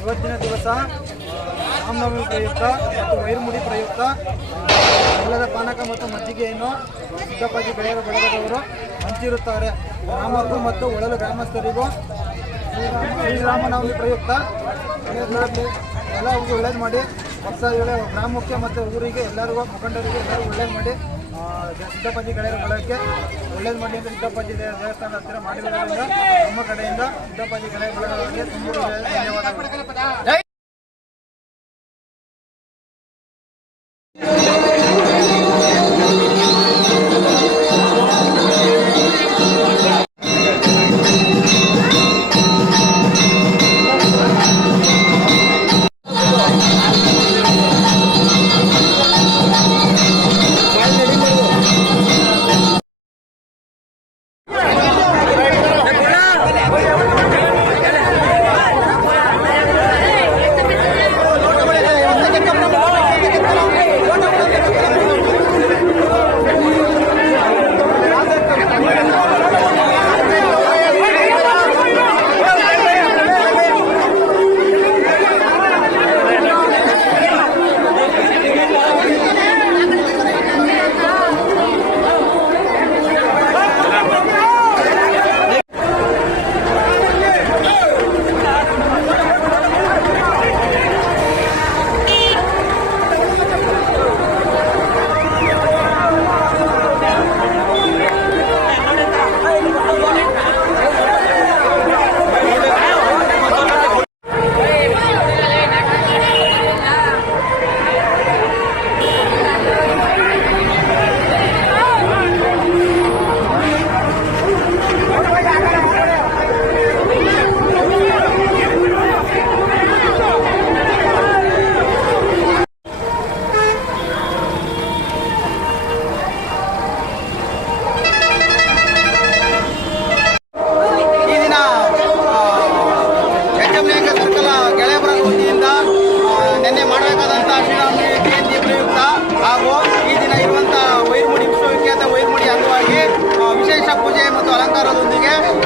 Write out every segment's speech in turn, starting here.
ಇವತ್ತಿನ ದಿವಸ ರಾಮನವಮಿ ಪ್ರಯುಕ್ತ ಮತ್ತು ವೈರ್ಮುಡಿ ಪ್ರಯುಕ್ತ ಬೆಲ್ಲದ ಪಾನಕ ಮತ್ತು ಮಜ್ಜಿಗೆಯನ್ನು ಸಿದ್ದಪ್ಪಾಜಿ ಗೆಳೆಯರ ಬಳಗದವರು ಹಂಚಿರುತ್ತಾರೆ. ಗ್ರಾಮಕ್ಕೂ ಮತ್ತು ಒಳಲು ಗ್ರಾಮಸ್ಥರಿಗೂ ಶ್ರೀರಾಮನವಮಿ ಪ್ರಯುಕ್ತ ಎಲ್ಲರಿಗೂ ಒಳ್ಳೇದು ಮಾಡಿ ಹೊಸ ಗ್ರಾಮಕ್ಕೆ ಮತ್ತು ಊರಿಗೆ ಎಲ್ಲರಿಗೂ ಮುಖಂಡರಿಗೆ ಎಲ್ಲರಿಗೂ ಒಳ್ಳೇದು ಮಾಡಿ ಸಿದ್ದಪ್ಪಾಜಿ ಗೆಳೆಯರ ಬಳಗಕ್ಕೆ ಒಳ್ಳೇದು ಮಾಡಿ ಅಂತ ಸಿದ್ದಪ್ಪಾಜಿ ದೇವಸ್ಥಾನ ಹತ್ತಿರ ಮಾಡಿರೋದ್ರಿಂದ ನಮ್ಮ ಕಡೆಯಿಂದ ಸಿದ್ದಪ್ಪಾಜಿ ಗೆಳೆಯರ ಬಳಗಕ್ಕೆ ತುಂಬ ಧನ್ಯವಾದಗಳು.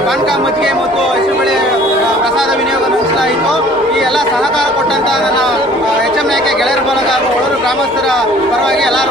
ಪಾನಕ ಮಜ್ಜಿಗೆ ಮತ್ತು ಹೆಸರುಬೇಳೆ ಪ್ರಸಾದ ವಿನಿಯೋಗ ನಡೆಸಲಾಯಿತು. ಈ ಎಲ್ಲ ಸಹಕಾರ ಕೊಟ್ಟಂತ ನನ್ನ HM ನಾಯಕ ಗೆಳೆಯರ ಬಳಗ ಹಾಗೂ ಒಳೂರು ಗ್ರಾಮಸ್ಥರ ಪರವಾಗಿ ಎಲ್ಲರೂ